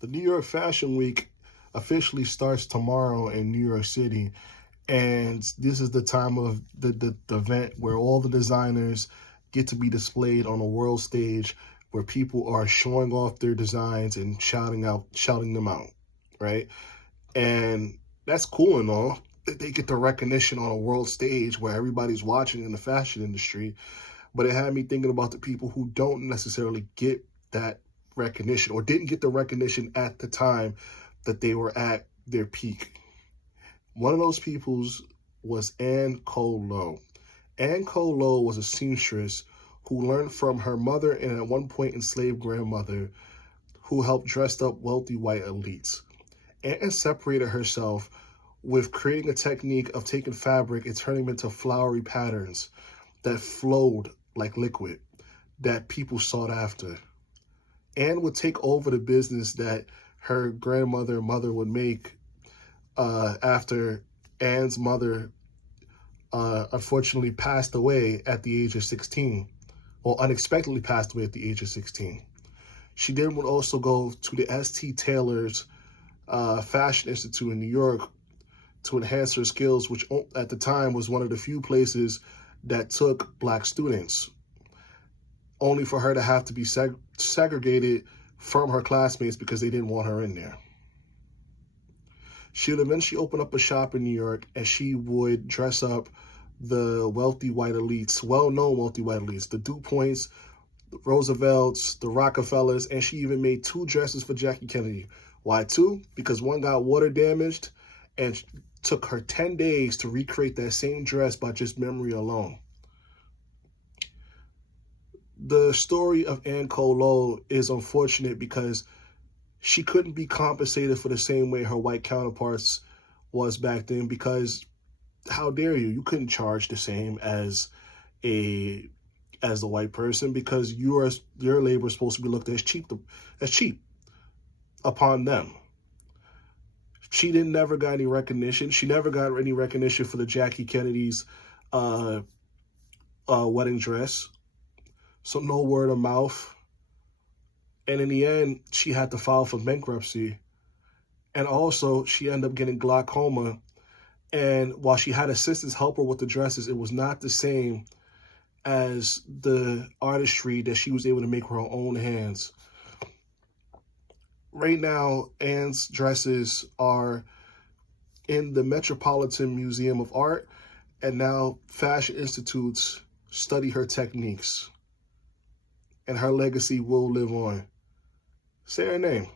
The New York Fashion Week officially starts tomorrow in New York City. And this is the time of the event where all the designers get to be displayed on a world stage where people are showing off their designs and shouting them out, right? And that's cool and all. They get the recognition on a world stage where everybody's watching in the fashion industry. But it had me thinking about the people who don't necessarily get that recognition or didn't get the recognition at the time that they were at their peak. One of those peoples was Lowe. Lowe was a seamstress who learned from her mother and at one point enslaved grandmother who helped dress up wealthy white elites. Anne separated herself with creating a technique of taking fabric and turning them into flowery patterns that flowed like liquid that people sought after. Anne would take over the business that her grandmother and mother would make after Anne's mother unfortunately passed away at the age of 16, or unexpectedly passed away at the age of 16. She then would also go to the S.T. Taylor's Fashion Institute in New York to enhance her skills, which at the time was one of the few places that took Black students, only for her to have to be segregated from her classmates because they didn't want her in there. She would eventually open up a shop in New York, and she would dress up the wealthy white elites, well-known wealthy white elites, the DuPonts, the Roosevelts, the Rockefellers, and she even made 2 dresses for Jackie Kennedy. Why 2? Because one got water damaged and took her 10 days to recreate that same dress by just memory alone. The story of Anne Lowe is unfortunate because she couldn't be compensated for the same way her white counterparts was back then, because how dare you? You couldn't charge the same as the white person, because your labor is supposed to be looked at as cheap upon them. She never got any recognition. She never got any recognition for the Jackie Kennedy's wedding dress. So no word of mouth. And in the end, she had to file for bankruptcy. And also, she ended up getting glaucoma. And while she had assistants help her with the dresses, it was not the same as the artistry that she was able to make with her own hands. Right now, Anne's dresses are in the Metropolitan Museum of Art, and now fashion institutes study her techniques. And her legacy will live on. Say her name.